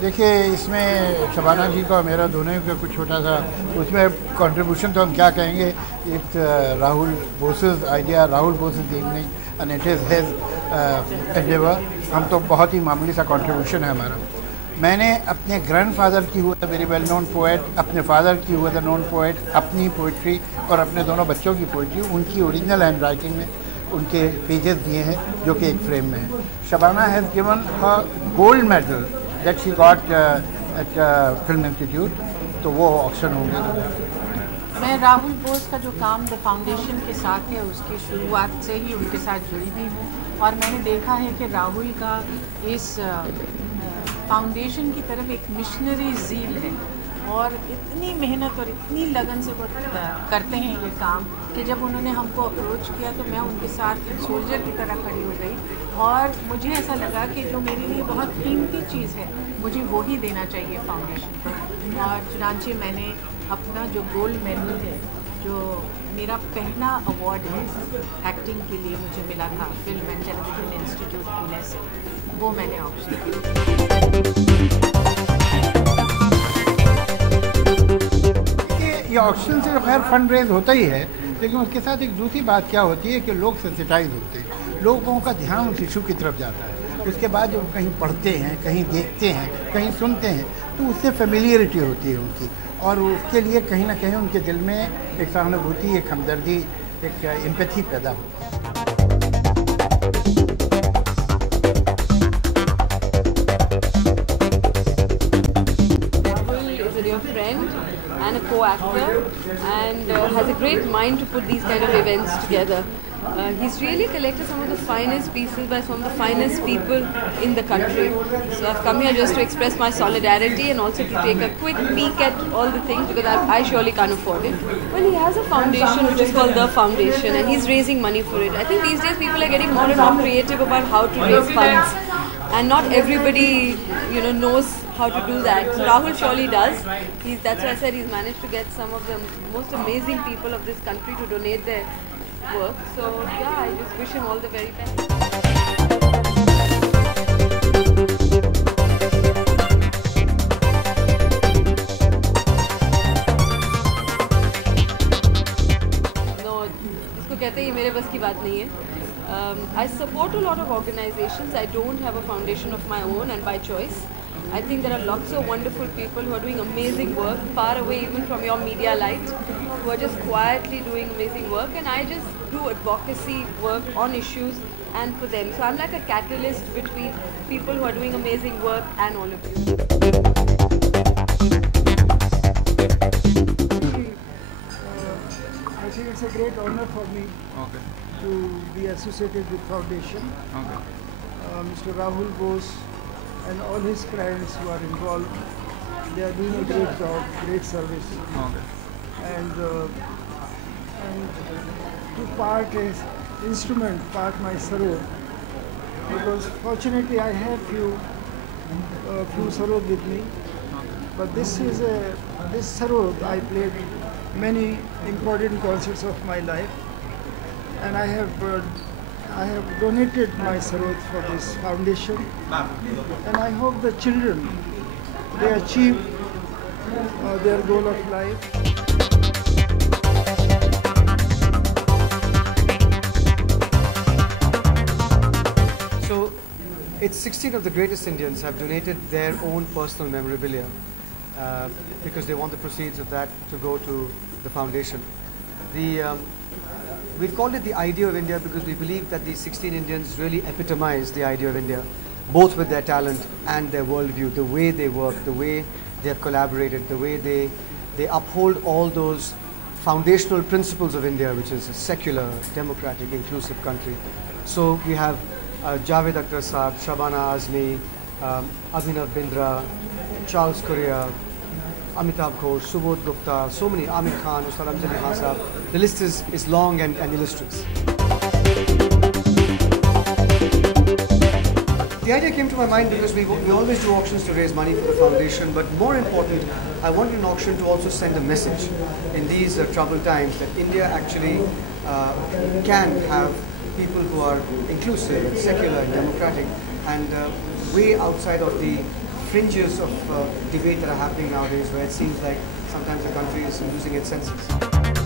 देखिए, इसमें शबाना जी का और मेरा दोनों का कुछ छोटा सा उसमें कंट्रीब्यूशन तो हम क्या कहेंगे, it's Rahul bosses idea, Rahul bosses evening and it is his Endeavour. हम तो बहुत ही मामूली सा कंट्रीब्यूशन है हमारा। मैंने अपने ग्रैंडफादर की हुआ वेरी वेल नोन पोएट, अपने फादर की हुआ द नोन पोएट, अपनी पोइट्री और अपने दोनों बच्चों की पोइट्री उनकी ओरिजिनल हैंड राइटिंग में उनके पेजेस दिए हैं जो कि एक फ्रेम में है। Shabana has given a gold medal that she got at film institute, तो वो ऑक्शन होंगे। मैं राहुल बोस का जो काम द फाउंडेशन के साथ है उसकी शुरुआत से ही उनके साथ जुड़ी हुई हूँ, और मैंने देखा है कि राहुल का इस फाउंडेशन की तरफ एक मिशनरी ज़ील है और इतनी मेहनत और इतनी लगन से वो करते हैं ये काम कि जब उन्होंने हमको अप्रोच किया तो मैं उनके साथ एक सोल्जर की तरह खड़ी हो गई, और मुझे ऐसा लगा कि जो मेरे लिए बहुत कीमती चीज़ है मुझे वो ही देना चाहिए फाउंडेशन को। और चुनांचे मैंने अपना जो गोल्ड मेडल है, जो मेरा पहला अवार्ड है एक्टिंग के लिए मुझे मिला था film and television institute Pune से, वो मैंने ऑप्शन किया। ये ऑक्शन से तो खैर फंड रेज होता ही है, लेकिन उसके साथ एक दूसरी बात क्या होती है कि लोग सेंसिटाइज होते हैं, लोगों का ध्यान उस इशू की तरफ जाता है। उसके बाद जब कहीं पढ़ते हैं, कहीं देखते हैं, कहीं सुनते हैं, तो उससे फेमिलियरिटी होती है उनकी, और उसके लिए कहीं ना कहीं उनके दिल में एक सहानुभूति, एक हमदर्दी, एक एम्पैथी पैदा होती है। And a co-actor, and has a great mind to put these kind of events together. He's really collected some of the finest pieces by some of the finest people in the country. So I've come here just to express my solidarity and also to take a quick peek at all the things, because I surely can't afford it. Well, he has a foundation which is called The Foundation, and he's raising money for it. I think these days people are getting more and more creative about how to raise funds, and not everybody, knows how to do that. So Rahul surely does. That's why I said he's managed to get some of the most amazing people of this country to donate their work. So yeah, I just wish him all the very best. No, इसको कहते हैं मेरे बस की बात नहीं है. I support a lot of organizations. I don't have a foundation of my own, and by choice. I think there are lots of wonderful people who are doing amazing work, far away even from your media light, who are just quietly doing amazing work, and I just do advocacy work on issues and for them. So I'm like a catalyst between people who are doing amazing work and all of you. I think it's a great honor for me to be associated with Foundation. Mr. Rahul Bose and all his friends who are involved, they are doing a great job, great service. And to part as instrument, part my sarod, because fortunately I have few sarod with me, but this sarod I played many important concerts of my life, and I have donated my sarod for this foundation, and I hope the children, they achieve their goal of life. So it's 16 of the greatest Indians have donated their own personal memorabilia because they want the proceeds of that to go to the foundation. We've called it the idea of India because we believe that these 16 Indians really epitomize the idea of India, both with their talent and their worldview, the way they work, the way they have collaborated, the way they uphold all those foundational principles of India, which is a secular, democratic, inclusive country. So we have Javed Akhtar Saab, Shabana Azmi, Abhinav Bindra, Charles Correa, Amitabh Ghosh, Subodh Gupta, so many, Amir Khan, Ustad Amjad Ali Khan Sahab. The list is long and illustrious. The idea came to my mind because we always do auctions to raise money for the foundation, but more important, I wanted an auction to also send a message in these troubled times that India actually can have people who are inclusive and secular and democratic and way outside of the fringes of debate that are happening nowadays, where it seems like sometimes the country is losing its senses.